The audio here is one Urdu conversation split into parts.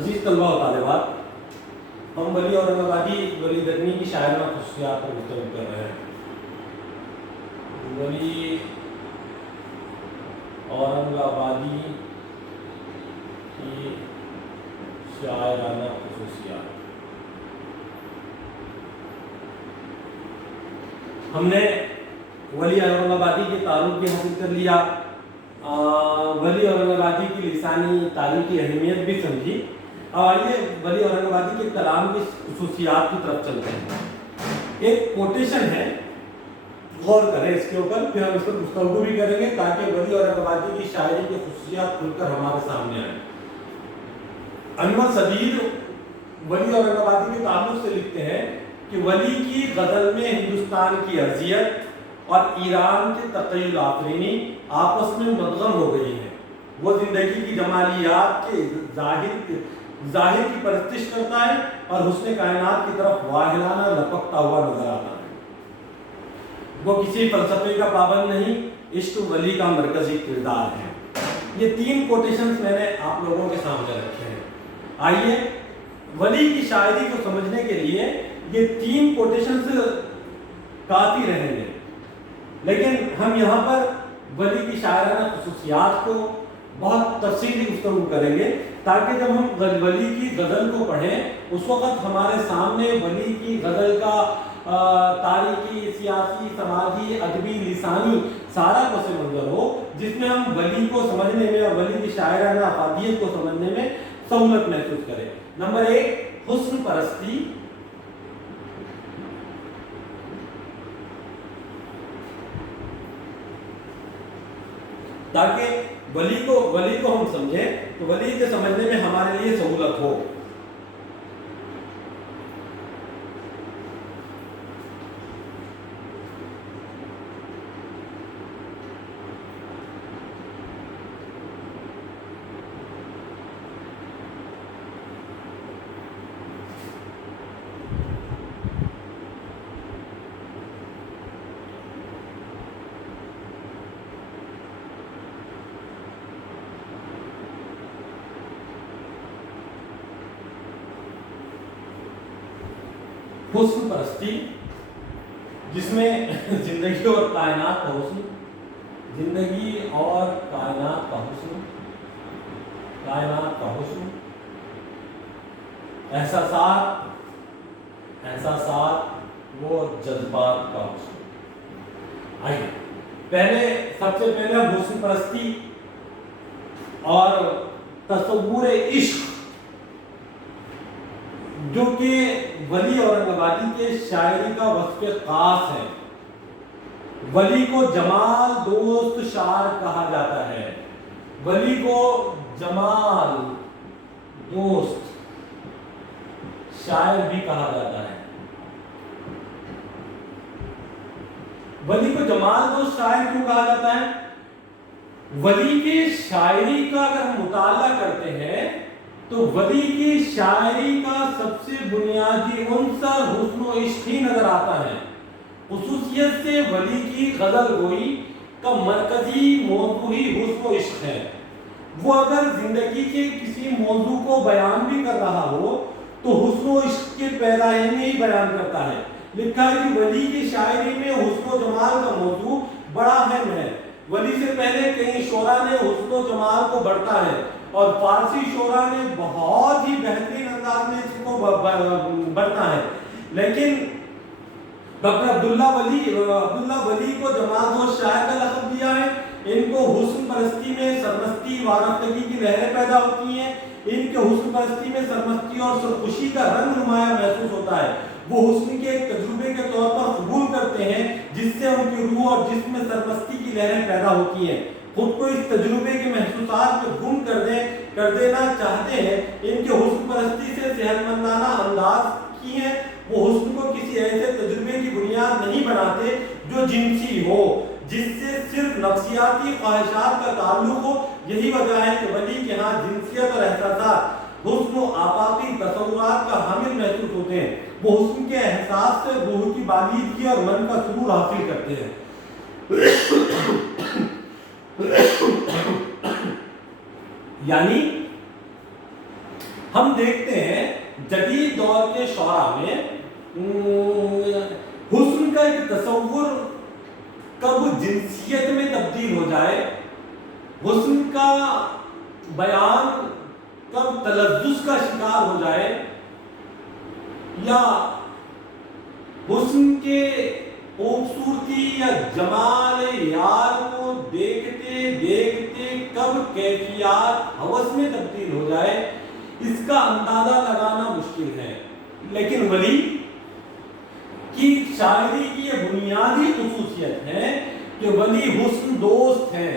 عزیز طلبہ و طالبات، ہم ولی اورنگ آبادی ولی دکنی کی شاعرانہ خصوصیات پر گفتگو کر رہے ہیں۔ ولی اورنگ آبادی کی شاعرانہ خصوصیات، ہم نے ولی اورنگ آبادی کے تعارف بھی حاصل کر لیا، ولی اورنگ آبادی کی لسانی تاریخی اہمیت بھی سمجھی۔ اب آئیے ولی اورنگ آبادی کے کلام کی خصوصیات کی طرف چلتے ہیں۔ ایک کوٹیشن ہے، غور کریں اس کے اوپر، پھر ہم اس پر گفتگو بھی کریں گے تاکہ ولی اورنگ آبادی کی شاعری کی خصوصیات کھل کر ہمارے سامنے آئیں۔ انور صدیر ولی اورنگ آبادی کے تعلق سے لکھتے ہیں کہ ولی کی غزل میں ہندوستان کی ارضیت اور ایران کے تقی الآفرینی آپس میں مدغم ہو گئی ہیں۔ وہ زندگی کی جمالیات کے ظاہر کی پرستش کرتا ہے اور حسن کائنات کی طرف واہلانہ لپکتا ہوا نظر آتا ہے۔ وہ کسی فلسفے کا پابند نہیں، عشق ولی کا مرکزی کردار ہے۔ یہ تین کوٹیشنز میں نے آپ لوگوں کے سامنے رکھے ہیں۔ آئیے ولی کی شاعری کو سمجھنے کے لیے یہ تین کوٹیشنز کافی رہیں گے، لیکن ہم یہاں پر ولی کی شاعرانہ خصوصیات کو بہت تفصیلی گفتگو کریں گے تاکہ جب ہم ولی کی غزل کو پڑھیں اس وقت ہمارے سامنے ولی کی غزل کا تاریخی، سیاسی، سماجی، ادبی، لسانی سارا پس منظر ہو، جس میں ہم ولی کو سمجھنے میں اور ولی کی شاعرانہ افادیت کو سمجھنے میں سہولت محسوس کریں۔ نمبر ایک، حسن پرستی۔ تاکہ ولی کو ہم سمجھیں تو ولی کے سمجھنے میں ہمارے لیے سہولت ہو۔ حسن پرستی، جس میں زندگی اور کائنات کا حسن، زندگی اور کائنات کا حسن، کائنات کا حسن، احساسات و جذبات کا حسن۔ آئیے سب سے پہلے حسن پرستی اور تصور عشق، جو کہ ولی اورنگ آبادی کے شاعری کا وصف خاص ہے۔ ولی کو جمال دوست شاعر کہا جاتا ہے، ولی کو جمال دوست شاعر بھی کہا جاتا ہے۔ ولی کو جمال دوست شاعر کیوں کہا جاتا ہے؟ ولی کی شاعری کا اگر ہم مطالعہ کرتے ہیں تو ولی کی شاعری کا سب سے بنیادی عنصر حسن و عشق ہی نظر آتا ہے۔ خصوصیت سے ولی کی غزل گوئی کا مرکزی موضوع ہی حسن و عشق ہے۔ وہ اگر زندگی کے کسی موضوع کو بیان بھی کر رہا ہو تو حسن و عشق کے پیراہے میں ہی بیان کرتا ہے۔ لکھا ہے کہ ولی کی شاعری میں حسن و جمال کا موضوع بڑا اہم ہے۔ ولی سے پہلے کئی شعراء نے حسن و جمال کو بڑھتا ہے اور فارسی شعراء نے بہت ہی بہترین انداز میں اس کو بڑھتا ہے، لیکن ڈاکٹر عبداللہ ولی کو جمال دوست شاعر کا لقب دیا ہے۔ ان کو حسن پرستی میں سرمستی وارفتگی کی لہریں پیدا ہوتی ہیں، ان کے حسن پرستی میں سرمستی اور سرخوشی کا رنگ نمایاں محسوس ہوتا ہے۔ وہ حسن کے ایک تجربے کے طور پر قبول کرتے ہیں جس سے ان کی روح اور جسم میں سرمستی کی لہریں پیدا ہوتی ہیں۔ خود کو اس تجربے کے محسوسات میں گم کر دینا چاہتے ہیں۔ ان کے حسن پرستی سے صحت مندانہ انداز کی ہے، وہ حسن کو کسی ایسے تجربے کی بنیاد نہیں بناتے جو جنسی ہو، جس سے صرف نفسیاتی خواہشات کا تعلق ہو۔ یہی وجہ ہے کہ ولی کے ہاں جنسیت اور احساسات، حسن و آفاقی تصورات کا حامل محسوس ہوتے ہیں۔ وہ حسن کے احساس سے روح کی بالیدگی اور من کا سرور حاصل کرتے ہیں۔ یعنی ہم دیکھتے ہیں جدید دور کے شعراء میں حسن کا ایک تصور کب جنسیت میں تبدیل ہو جائے، حسن کا بیان کب تلذذ کا شکار ہو جائے، یا حسن کے خوبصورتی یا جمال یار کو دیکھتے دیکھتے کب کیفیات ہوس میں تبدیل ہو جائے، اس کا اندازہ لگانا مشکل ہے۔ لیکن ولی کی شاعری کی یہ بنیادی خصوصیت ہے کہ ولی حسن دوست ہے،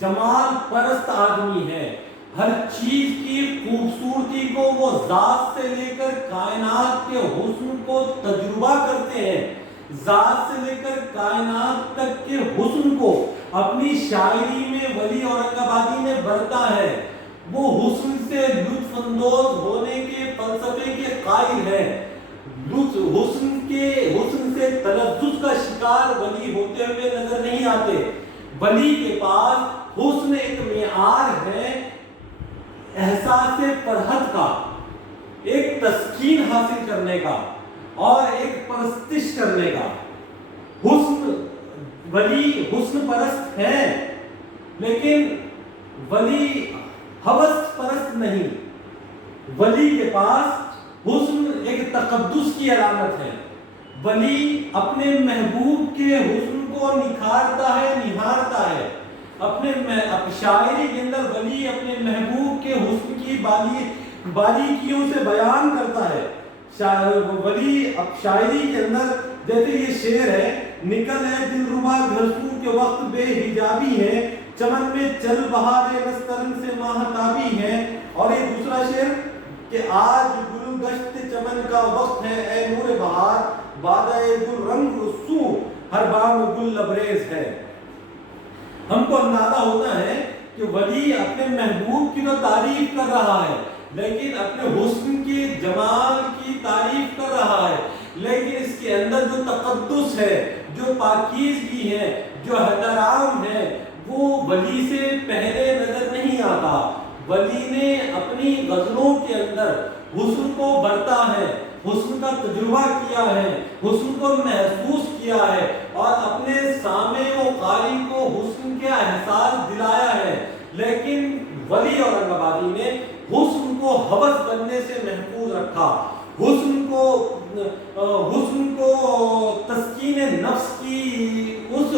جمال پرست آدمی ہے، ہر چیز کی خوبصورتی کو وہ ذات سے لے کر کائنات کے حسن کو تجربہ کرتے ہیں، ذات سے لے کر کائنات تک کے حسن کو اپنی شاعری میں ولی اورنگ آبادی نے برتا ہے۔ وہ حسن سے لطف اندوز ہونے کے فلسفے کے قائل ہیں، حسن سے تلذذ کا شکار ولی ہوتے ہوئے نظر نہیں آتے۔ ولی کے پاس حسن ایک معیار ہے احساس فرحت کا، ایک تسکین حاصل کرنے کا اور ایک پرستش کرنے کا۔ ولی حسن پرست ہے، لیکن ولی ہوس پرست نہیں۔ ولی کے پاس حسن ایک تقدس کی علامت ہے، ولی اپنے محبوب کے حسن کو نکھارتا ہے، نہارتا ہے، اپنے شاعری کے اندر ولی اپنے محبوب کے حسن کی باریکیوں سے بیان کرتا ہے۔ ولی شاعری کے اندر جیسے یہ شعر ہے، نکل ہے دلربا گھرسوں کے وقت بے حجابی ہے، چمن میں چل بہار نسترن سے ماہتابی ہے۔ اور ایک دوسرا شعر کہ آج گل گشت چمن کا وقت ہے، اے نور بہار وعدہ گل رنگ رسوں ہر بام گل لبریز ہے۔ ہم کو اندازہ ہوتا ہے کہ ولی اپنے محبوب کی تو تعریف کر رہا ہے، لیکن اپنے حسن کی جمال کی تعریف کر رہا ہے، لیکن اس کے اندر جو تقدس ہے، جو پاکیزگی ہے، جو احترام ہے، وہ ولی سے پہلے نظر نہیں آتا۔ ولی نے اپنی غزلوں کے اندر حسن کو برتا ہے، حسن کا تجربہ کیا ہے، حسن کو محسوس کیا ہے اور اپنے سامع و قاری کو حسن کا احساس دلایا ہے۔ لیکن ولی اورنگ آبادی نے حسن کو ہوس بننے سے محفوظ رکھا، حسن کو تسکین نفس کی اس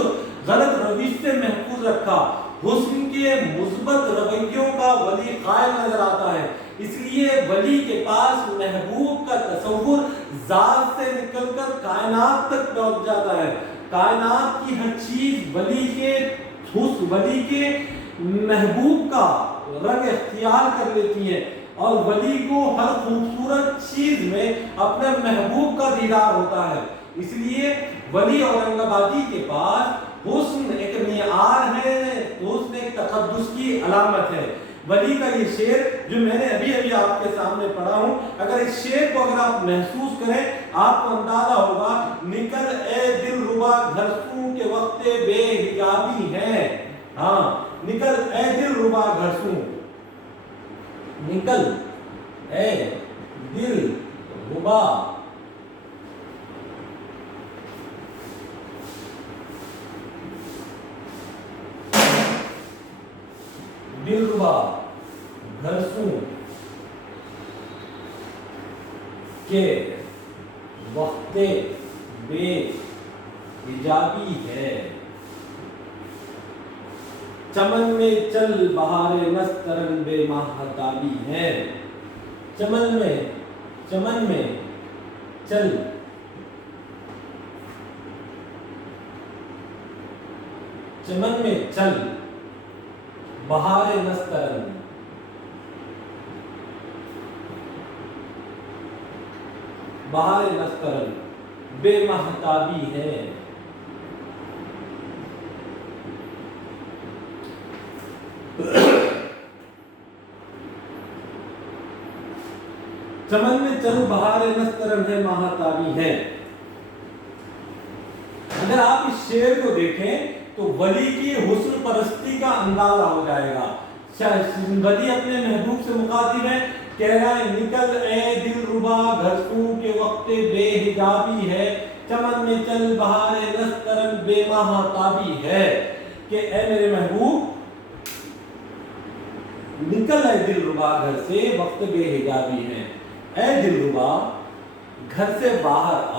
غلط روش سے محفوظ رکھا۔ حسن کے مثبت رویوں کا ولی قائل نظر آتا ہے، اس لیے ولی کے پاس محبوب کا تصور ذات سے نکل کر کائنات تک پہنچ جاتا ہے۔ کائنات کی ہر چیز ولی کے محبوب کا رنگ اختیار کر لیتی ہے، اور ولی کو ہر خوبصورت چیز میں اپنے محبوب کا دیدار ہوتا ہے۔ اس لیے ولی اورنگ آبادی کے پاس حسن ایک معیار ہے، حسن ایک تقدس کی علامت ہے۔ ولی کا یہ شعر جو میں نے ابھی آپ کے سامنے پڑھا ہوں، اگر اس شعر کو اگر آپ محسوس کریں، آپ کو اندازہ ہوگا، نکل اے دل ربا گھرسوں کے وقت بے حجابی ہے۔ ہاں، نکل اے دل ربا گھرسوں، نکل اے دل ربا دلربا گھرسوں کے وقت بے حجابی ہے، چمن میں چل بہار نسترن بے ماہتابی ہے۔ چمن میں چل بہار نسترن بے ماہتابی ہے۔ چمن میں چل بہار نسترن ہے ماہتابی ہے۔ اگر آپ اس شعر کو دیکھیں تو ولی کی حسن پرستی کا اندازہ ہو جائے گا۔ ولی اپنے محبوب سے مخاطب ہے کہہ رہا ہے نکل اے دل ربا گھر سو کے وقت بے حجابی ہے، چمن میں چل بہار نسترن بے ماہ تابی ہے، کہ اے میرے محبوب نکل اے دل ربا گھر سے وقت بے حجابی ہے، اے دل ربا گھر سے باہر آ،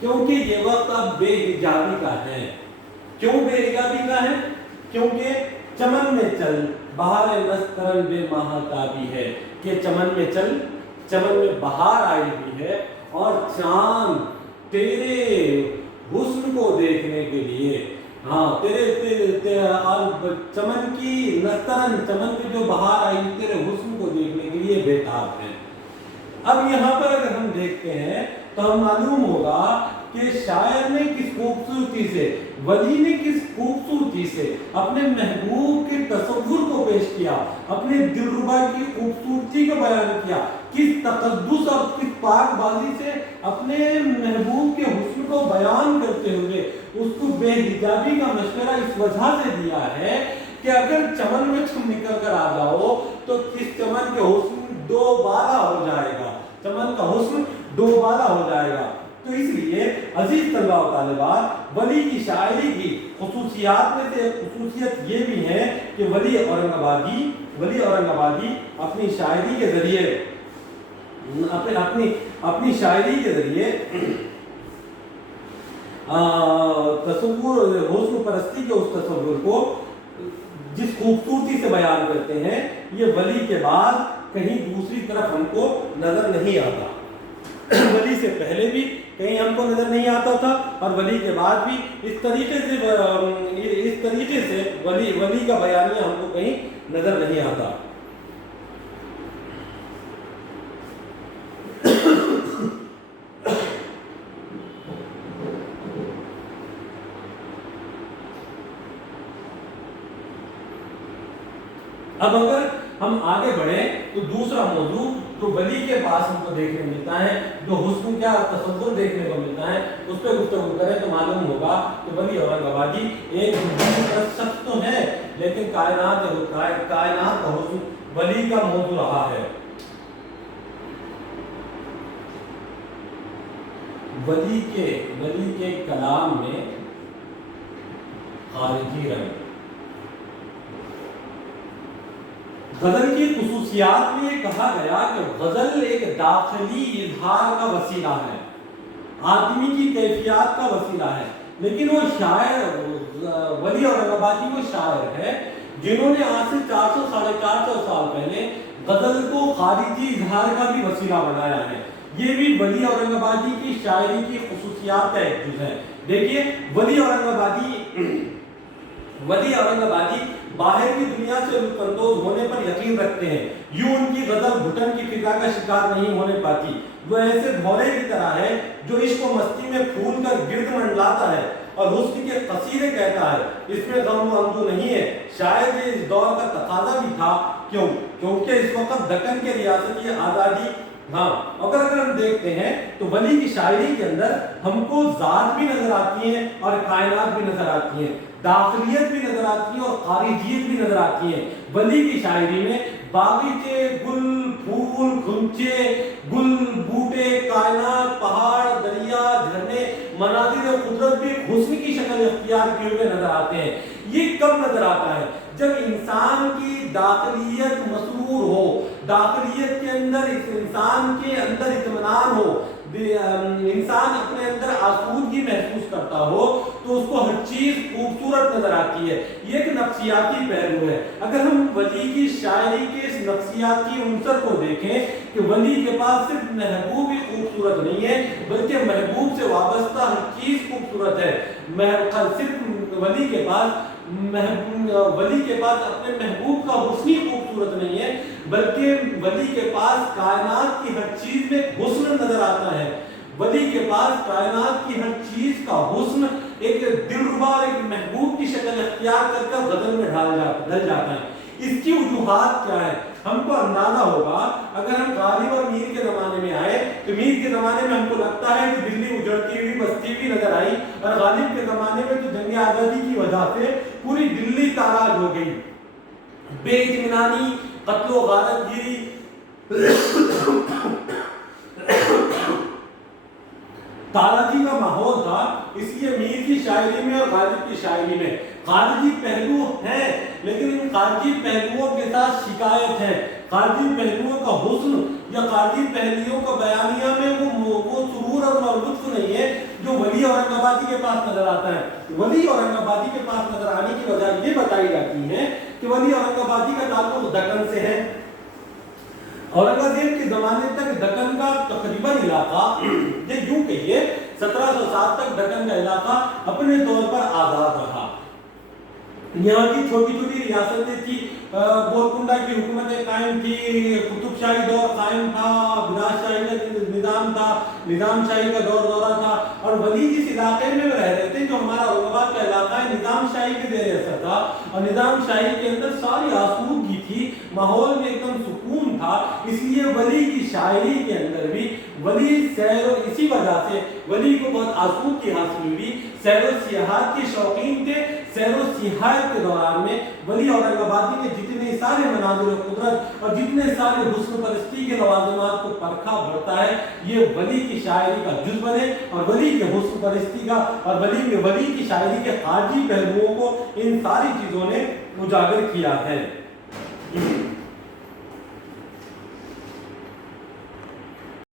کیونکہ یہ وقت اب بے حجابی کا ہے۔ کیوں بے حجابی کا ہے؟ کیونکہ چمن میں چل بہار نسترن بے ماہ تابی ہے، کہ چمن میں چل، چمن میں بہار آئی ہوئی ہے اور چاند تیرے حسن کو دیکھنے کے لیے، ہاں تیرے اور چمن کی نسترن، چمن میں جو بہار آئی تیرے حسن کو دیکھنے کے لیے بےتاب ہے۔ اب یہاں پر اگر ہم دیکھتے ہیں تو ہم معلوم ہوگا کہ شاعر نے کس خوبصورتی سے، ولی نے کس خوبصورتی سے اپنے محبوب کے تصور کو پیش کیا، اپنے دلربا کی خوبصورتی کو بیان کیا، کس تقدس اور کس پاک بازی سے اپنے محبوب کے حسن کو بیان کرتے ہوئے اس کو بے حجابی کا مشورہ اس وجہ سے دیا ہے کہ اگر چمن میں تم نکل کر آ جاؤ تو اس چمن کے حسن دوبارہ ہو جائے گا، چمن کا حسن دوبارہ ہو جائے گا۔ تو اس لیے عزیز طلبہ و طالبات، ولی کی شاعری کی خصوصیات میں سے ایک خصوصیت یہ بھی ہے کہ ولی اورنگ آبادی اپنی شاعری کے ذریعے اپنی شاعری کے ذریعے تصور، حسن پرستی کے اس تصور کو جس خوبصورتی سے بیان کرتے ہیں، یہ ولی کے بعد کہیں دوسری طرف ہم کو نظر نہیں آتا۔ ولی سے پہلے بھی کہیں ہم کو نظر نہیں آتا تھا اور ولی کے بعد بھی اس طریقے سے ولی کا بیانیہ ہم کو کہیں نظر نہیں آتا۔ اب اگر ہم آگے بڑھیں تو دوسرا موضوع جو ولی کے پاس ہم کو دیکھنے ملتا ہے، جو حسن کیا تصور دیکھنے کو ملتا ہے، اس پہ گفتگو کریں تو معلوم ہوگا کہ ولی اورنگ آبادی ایک شخص تو ہے لیکن کائنات کا حسن ولی کا موضوع رہا ہے۔ ولی کے کلام میں خارجی رنگ، غزل کی خصوصیات میں کہا گیا کہ غزل ایک داخلی اظہار کا وسیلہ ہے، آدمی کی کیفیات کا وسیلہ ہے، لیکن وہ شاعر ولی اورنگ آبادی وہ شاعر ہے جنہوں نے آج سے 400 ساڑھے 400 سال پہلے غزل کو خارجی اظہار کا بھی وسیلہ بنایا ہے۔ یہ بھی ولی اورنگ آبادی کی شاعری کی خصوصیات کا ایک جز ہے۔ دیکھیے ولی اورنگ آبادی باہر کی دنیا سے لطف اندوز ہونے پر یقین رکھتے ہیں، یوں ان کی غزل گھٹن کی فضا کا شکار نہیں ہونے پاتی۔ وہ ایسے بھورے کی طرح ہے جو عشق و مستی میں پھول کر گرد منڈلاتا ہے اور حسن کے قصیدے کہتا ہے، اس میں غم و اندو نہیں ہے۔ شاید یہ اس دور کا تقاضا بھی تھا، کیونکہ اس وقت دکن کے ریاستی آزادی، ہاں اگر ہم دیکھتے ہیں تو ولی کی شاعری کے اندر ہم کو ذات بھی نظر آتی ہے اور کائنات بھی نظر آتی ہے، داخلیت بھی نظر آتی ہے اور خارجیت بھی نظر آتی ہے۔ ولی کی شاعری میں باغیچے، گل، پھول، گھنچے، گل، بوٹے، کائنات، پہاڑ، دریا، جھرنے، مناظر قدرت بھی حسن کی شکل اختیار کیے ہوئے نظر آتے ہیں۔ یہ کب نظر آتا ہے؟ جب انسان کی داخلیت مسرور ہو، داخلیت کے اندر انسان کے اندر اطمینان ہو، انسان اپنے اندر آسودگی محسوس کرتا ہو تو اس کو ہر چیز خوبصورت نظر آتی ہے۔ یہ ایک نفسیاتی پہلو ہے۔ اگر ہم ولی کی شاعری کے اس نفسیاتی عنصر کو دیکھیں کہ ولی کے پاس صرف محبوب ہی خوبصورت نہیں ہے بلکہ محبوب سے وابستہ ہر چیز خوبصورت ہے۔ صرف ولی کے پاس اپنے محبوب کا حسن ہی خوبصورت نہیں ہے بلکہ ولی کے پاس کائنات کی ہر چیز میں حسن نظر آتا ہے۔ ولی کے پاس کائنات کی ہر چیز کا حسن ایک دلربا اور ایک محبوب کی شکل اختیار کر کر غزل میں ڈھل جاتا ہے۔ اس کی وجوہات کیا ہے؟ ہم کو اندازہ ہوگا اگر ہم غالب اور میر کے زمانے میں آئے تو میر کے زمانے میں ہم کو لگتا ہے کہ دلی اجڑتی ہوئی بستی بھی نظر آئی، اور غالب کے زمانے میں تو جنگ آزادی کی وجہ سے پوری دلی تاراج ہو گئی۔ بے اطمینانی، قتل و غارت گیری، تاراجی کا ماحول تھا، اس لیے میر کی شاعری میں اور غالب کی شاعری میں خارجی پہلو ہیں، لیکن ان خارجی پہلوؤں کے ساتھ شکایت ہے۔ خارجی پہلوؤں کا حسن یا خارجی پہلوؤں کا بیانیہ میں وہ سرور اور لطف نہیں ہے جو ولی اورنگ آبادی کے پاس نظر آتا ہے۔ ولی اورنگ آبادی کے پاس نظر آنے کی وجہ یہ بتائی جاتی ہے کہ ولی اورنگ آبادی کا تعلق دکن سے ہے۔ اورنگزیب کے زمانے تک دکن کا تقریباً علاقہ، یہ یوں کہیے 1707 تک دکن کا علاقہ اپنے طور پر آزاد رہا۔ یہاں کی چھوٹی چھوٹی ریاستیں تھی، گولکنڈہ کی حکومتیں قائم تھی، قطب شاہی دور قائم تھا، بادشاہ شاہی کا نظام تھا، نظام شاہی کا دور دورہ تھا، اور ولی جس علاقے میں رہ رہے تھے، جو ہمارا اورنگ آباد کا علاقہ ہے، نظام شاہی کے زیر اثر تھا، اور نظام شاہی کے اندر ساری آسودگی تھی، ماحول میں ایک دم سکون تھا۔ اس لیے ولی کی شاعری کے اندر بھی ولی سیر، اسی وجہ سے ولی کو بہت آسودگی حاصل ہوئی، سیر و سیاحت کے شوقین تھے۔ سیر و سیاحت کے دوران میں ولی اورنگ آبادی نے جتنے سارے مناظر قدرت اور جتنے سارے حسن پرستی کے لوازمات کو پرکھا بڑھتا ہے، یہ ولی کی شاعری کا جز بنے، اور ولی کے حسن پرستی کا اور ولی کی شاعری کے خارجی پہلوؤں کو ان ساری چیزوں نے اجاگر کیا ہے۔